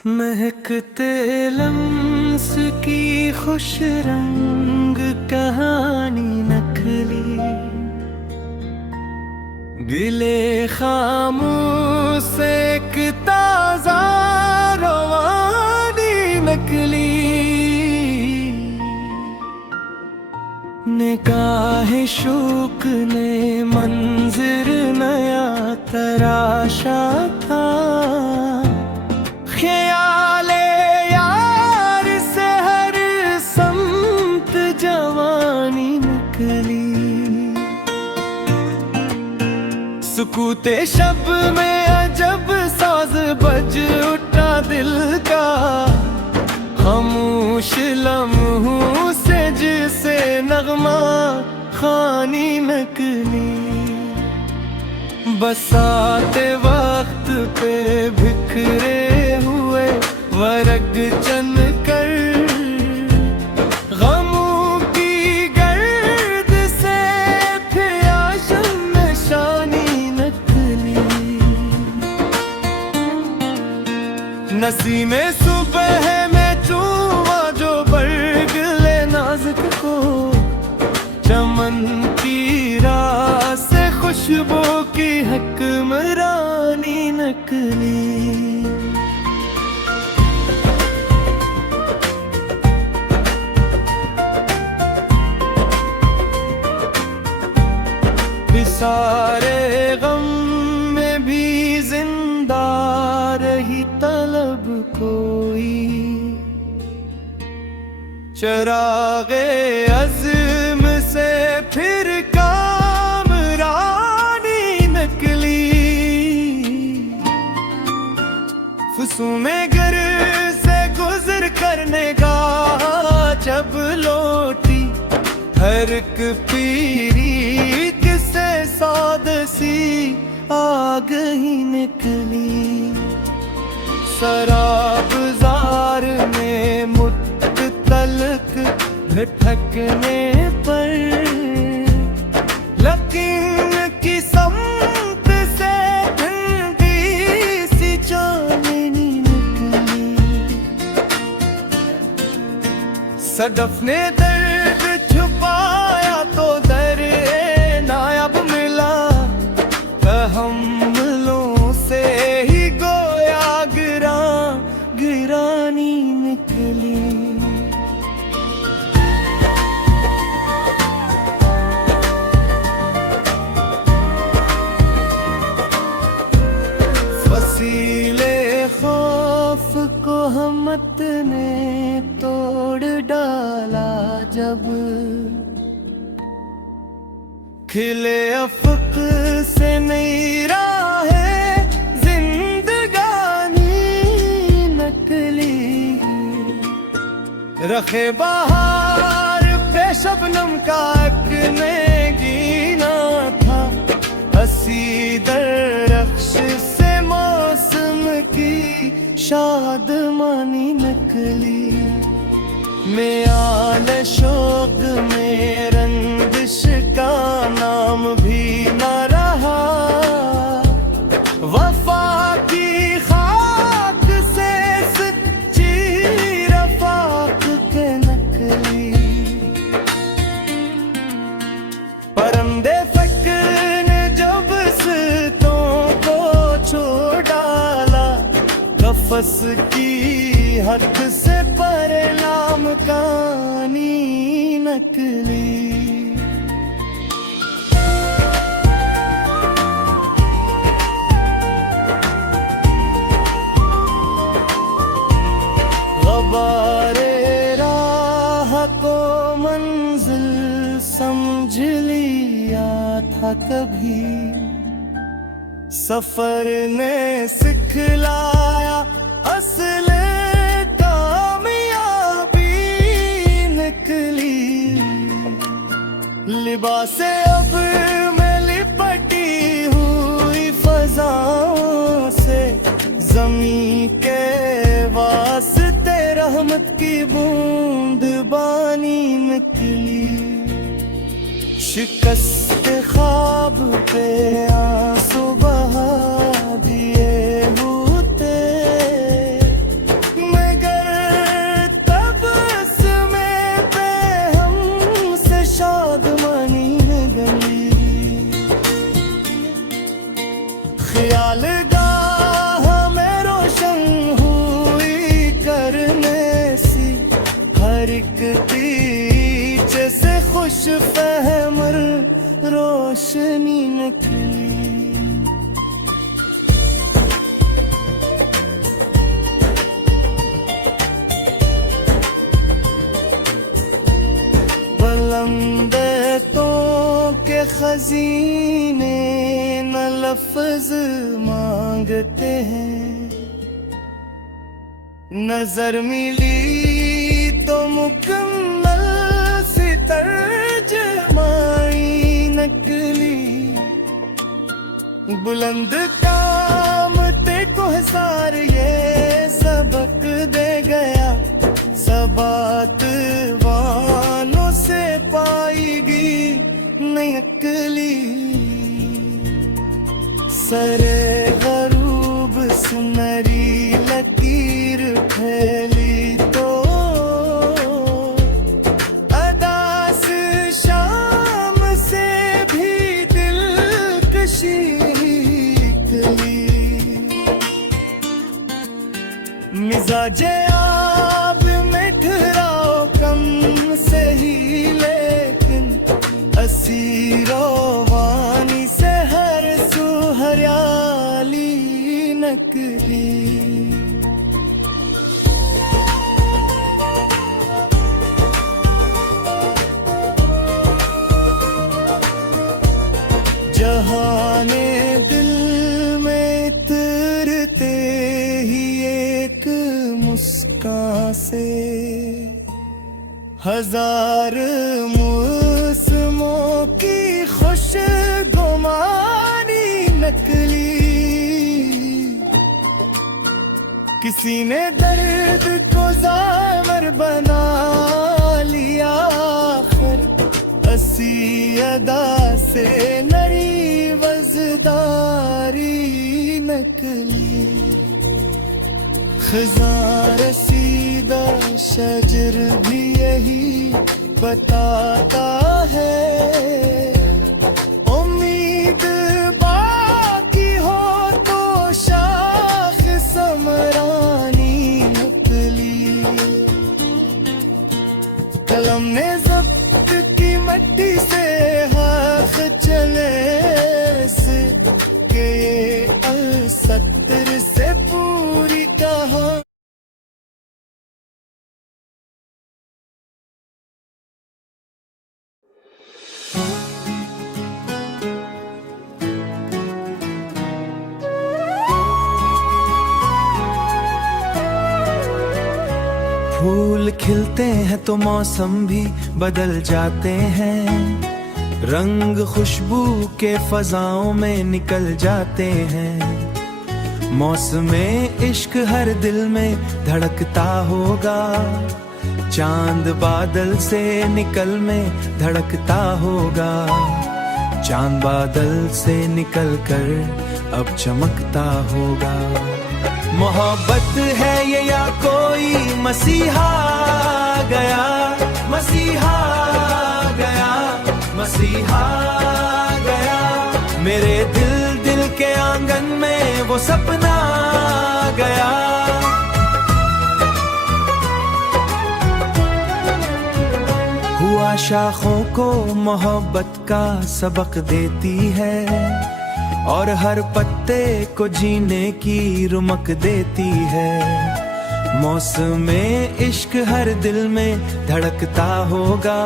महकते lumps की खुश रंग कहानी नकली, गिले खामोश एक ताज़ा रवानी नकली। निगाह शौक ने मंजिर नया तराशा था, ख्याले यार से हर समत जवानी निकली। सुकूते शब में अजब साज बज उठा दिल का, खामोश लम्हों से जिसे नगमा खानी नकली। बसाते वक्त पे बिखरे हुए वर्ग चन कर, गमों की गर्द से फिर आशम निशानी नकली। नसीमे सुबह में चूमा जो बर्ग ले नाजुक को, चमन की राह से खुशबू की हुक्मरानी नकली। सारे गम में भी जिंदा रही तलब कोई, चरागे अज़्म से फिर कामरानी नकली। फुसूमे गर से गुजर करने का जब लौटी, हर एक पीरी से सादसी आग ही निकली। शराब जार में मुत तलक भटकने पर, लकीन की समत से ठंडी सी चांदनी निकली। सदफ ने दर्द छुपाया तो दर नायाब मिला, तहम्मुलों से ही गोया गिरानी निकली। फसीले खौफ को हमत ने तोड़ डाला जब, खिले अफ़क़ से नई राहें जिंदगानी नकली। रखे बहार पे शबनम का एक ने गीना था, हसी दरख्श से मौसम की शादमानी नकली। मैं आले शौक में रंदिश का नाम भी न रहा, वफा की खाक से सच्ची रफ़ाक के नकली। परंदे फ़क्र ने जब सितों को छोड़ डाला, कफ़स की हद से परलाम कानी नकली। गबारे राह को मंजिल समझ लिया था कभी, सफर ने सिखलाया असले लिबासे अब मैं लिपटी हुई फजाओं से, ज़मीं के वास्ते रहमत की बूंद बानी निकली। शिकस्त ख्वाब पे आंसू बहा दिए फहमर रोशनी निकली। बुलंदों के खजीने न लफ्ज मांगते हैं, नजर मिली तो मुकम्मल सी तर्जमाई नकली। बुलंद कामते को हजार ये सबक दे गया, सबात वानों से पाएगी नहीं अकली। सरे गरूब सुनरी लकीर फैली तो अदास शाम से भी दिलकशी निकली। मिजाजे आब में ठहराओ कम से ही, लेकिन असीरो वानी से हर सू हरियाली नकली। जहाने दिल में उतरते ही एक मुस्कान से हजार मौसमों की खुशगुमानी नकली। किसी ने दर्द को ज़ामर बना लिया, आखिर असी अदा से नरी वज़दारी नकली। ख़ज़ा रसीदा शजर भी यही बताता है, उम्मीद बाकी हो तो शाख समरानी नकली। कलम ने ज़ब्त की मट्टी से हाथ चले से के अलसत्र से पूरी कहा। फूल खिलते हैं तो मौसम भी बदल जाते हैं, रंग खुशबू के फजाओं में निकल जाते हैं। मौसमे इश्क हर दिल में धड़कता होगा, चांद बादल से निकल में धड़कता होगा। चांद बादल से निकल कर अब चमकता होगा। मोहब्बत है ये या कोई मसीहा गया, मसीहा गया, मसीहा गया। मेरे दिल के आंगन में वो सपना गया। हुआ शाखों को मोहब्बत का सबक देती है, और हर पत्ते को जीने की रुमक देती है। मौसमे इश्क हर दिल में धड़कता होगा,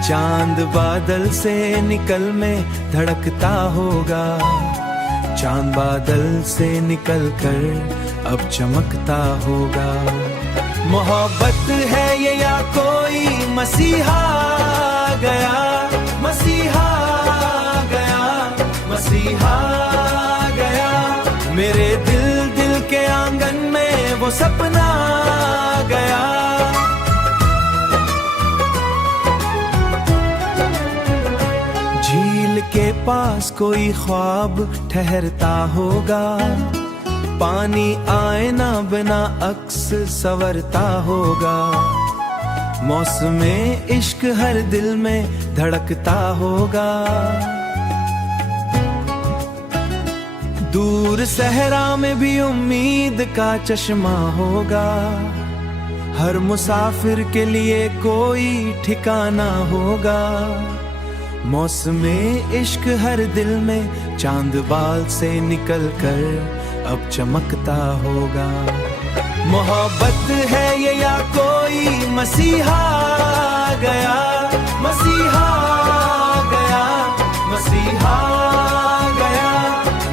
चांद बादल से निकल में धड़कता होगा। चांद बादल से निकल कर अब चमकता होगा। मोहब्बत है ये या कोई मसीहा गया, मसीहा गया, मसीहा गया। मेरे दिल के आंगन में वो सपना गया। झील के पास कोई ख्वाब ठहरता होगा, पानी आए ना बिना अक्स संवरता होगा। मौसमे इश्क हर दिल में धड़कता होगा। दूर सहरा में भी उम्मीद का चश्मा होगा, हर मुसाफिर के लिए कोई ठिकाना होगा। मौसमे इश्क हर दिल में चांद बाल से निकल कर अब चमकता होगा। मोहब्बत है ये या कोई मसीहा गया, मसीहा गया, मसीहा गया।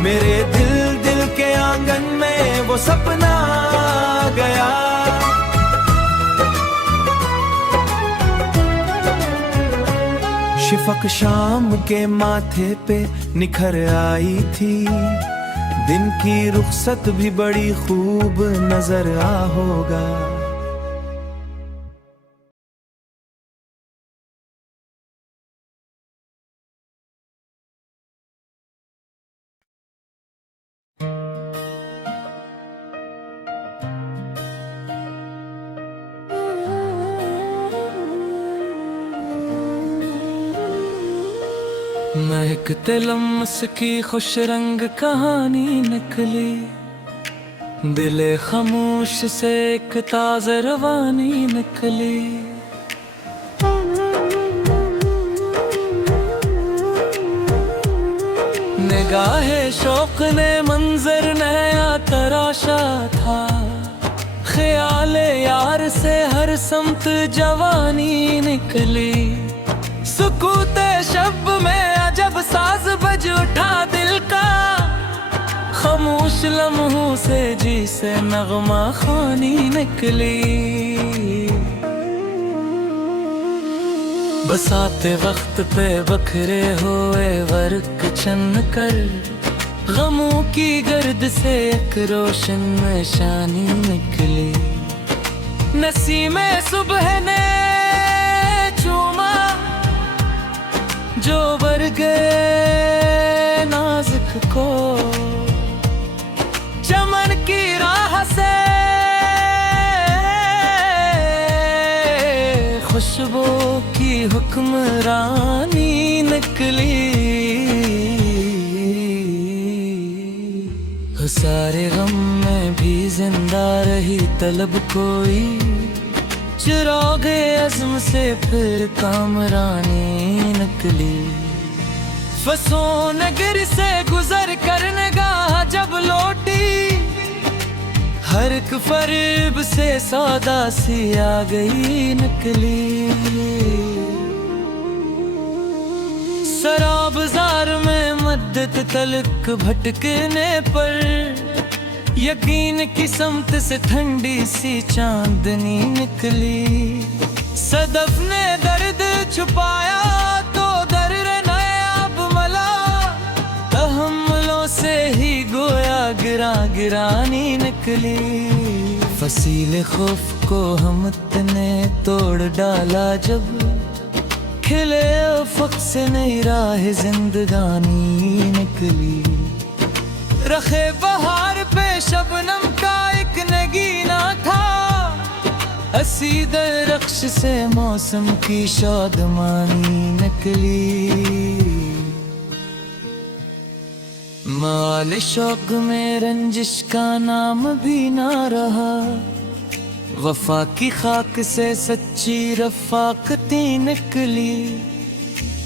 मेरे दिल के आंगन में वो सपना गया। शिफक शाम के माथे पे निखर आई थी, दिन की रुखसत भी बड़ी खूब नजर आ होगा। महकते लम्स की खुश रंग कहानी निकली, दिले खामोश से एक ताज़ा रवानी निकली। निगाहे शौक ने मंजर नया तराशा था, ख्याले यार से हर समत जवानी निकली। सुकूते शब में अजब साज बज उठा दिल का, खामोश लम्हों से जी से नगमा खानी निकली। बसाते वक्त पे बखरे हुए वर्क चन कर, गमों की गर्द से एक रोशन निशानी निकली। नसीमे सुबह ने चूमा जो बरगे नाजुक को, चमन की राह से खुशबू की हुक्मरानी निकली। सारे गम में भी जिंदा रही तलब कोई, चिरागे अज़्म से फिर कामरानी निकली। फसों नगर से गुजर कर निगाह जब लौटी, हर एक फरेब से सौदा सी आ गई निकली। सराबाज़ार में मद्दत तलक भटकने पर, यकीन की समत से ठंडी सी चांदनी निकली। सदफ ने दर्द छुपाया तो दर्द नायाब मला, तहम्मुलों से ही गोया गिरा गिरानी निकली। फसीले खौफ को हम तने तोड़ डाला जब, खिले उफ़क़ से नई राह जिंदगानी निकली। रखे बहार पे शबनम का एक नगीना था, असीदर रख्श से मौसम की शादमानी निकली। माल शौक में रंजिश का नाम भी ना रहा, वफा की खाक से सच्ची रफाकती निकली।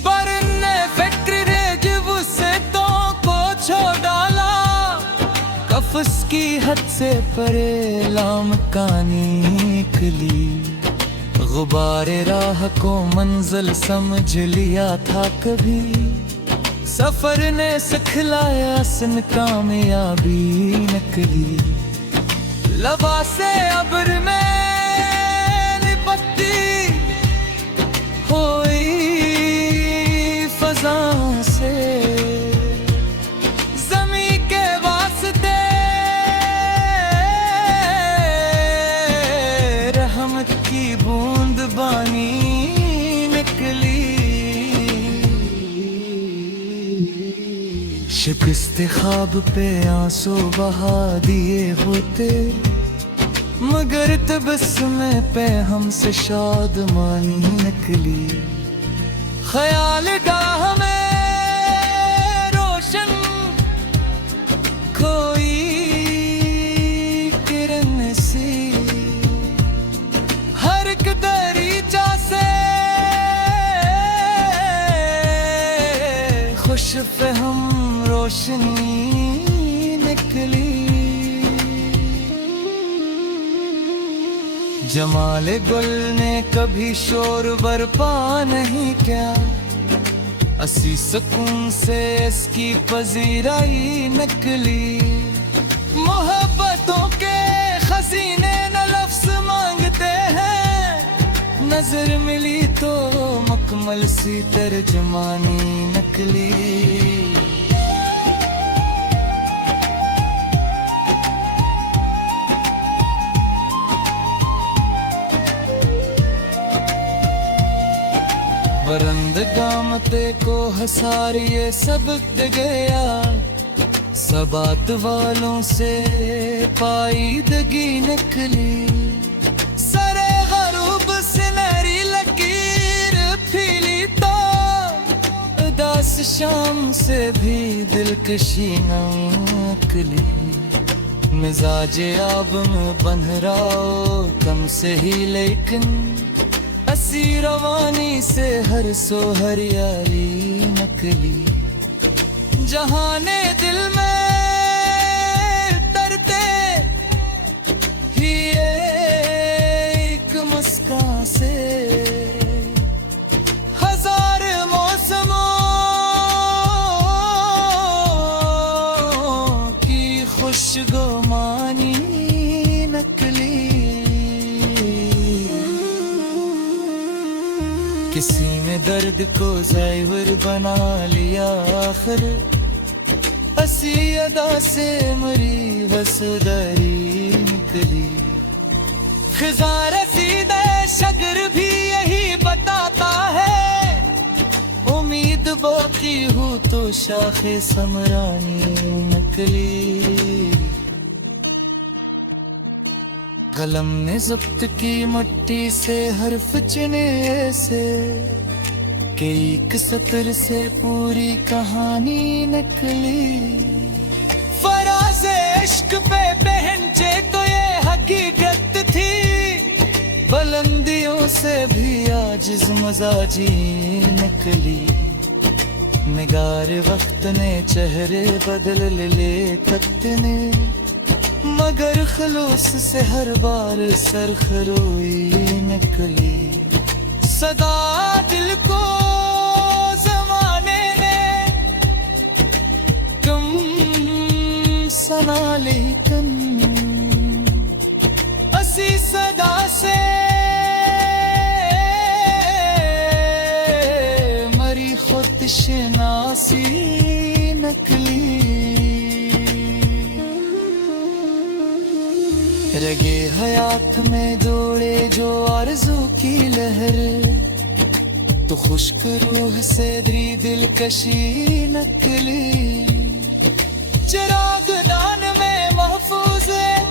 पर ने फिक्र रेजब से तो को छोड़ डाला, कफ़स की हद से परे लामकानी निकली। गुबारे राह को मंजिल समझ लिया था कभी, सफर ने सिखलाया सन कामयाबी निकली। लबा से अब्र में लिपटती हुई फज़ा से, की बूंद बानी निकली। शिकस्ते ख्वाब पे आंसू बहा दिए होते, मगर तबस्सुम पे हमसे शादमानी निकली। ख्याल गाह में रोशन खोई किरण सी, कश्फ हम रोशनी निकली। जमाले गुल ने कभी शोर बरपा नहीं क्या, असी सुकून से इसकी पजीराई निकली। मोहब्बतों के खजीने न लफ्ज मांगते हैं, नजर मिली तो मुकम्मल सी तर्जमानी निकली। बरंदगामते को हसार ये सबक दे गया, सबात वालों से पाईदगी निकली। सरे गरूब सुनहरी लकीर फीली तो उदास शाम से भी दिलकशी निकली। मिजाजे आब में बंध रहा कम से ही, लेकिन असी रवानी से हर सो हरियाली निकली। जहाने दिल में तरते ही एक मुस्कान से, हजार मौसमों की खुशगुमानी निकली। किसी में दर्द को ज़ाहिर बना लिया आखिर, हसी अदा से मरी वसदारी निकली। खिज़ा रसीदे शगर भी यही बताता है, उम्मीद बाकी हो तो शाखे समरानी निकली। कलम ने ज़ब्त की मट्टी से हर्फ चुने ऐसे, कि एक सतर से पूरी कहानी निकली। फराज़ इश्क पे पहनचे तो ये हकीकत थी, बुलंदियों से भी आजिज़ मजाजी निकली। निगार वक्त ने चेहरे बदल ले खत ने, मगर खलूस से हर बार सरखरोई निकली। सदा दिल को ज़माने ने कम सना, लेकिन असी सदा से मरी खुद शनासी निकली। रगे हयात में जोड़े जो आरज़ू की लहर, तो खुश्क रूह से दी दिलकशी निकली। चिराग दान में महफूज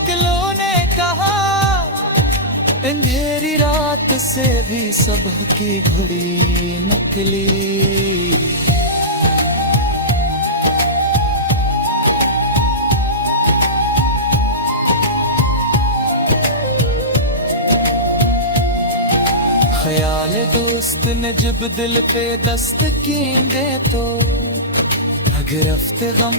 किलो ने कहा, अंधेरी रात से भी सबह की घड़ी निकली। ख्याल दोस्त ने जब दिल पे दस्तक दे तो, अगर हफ्ते गम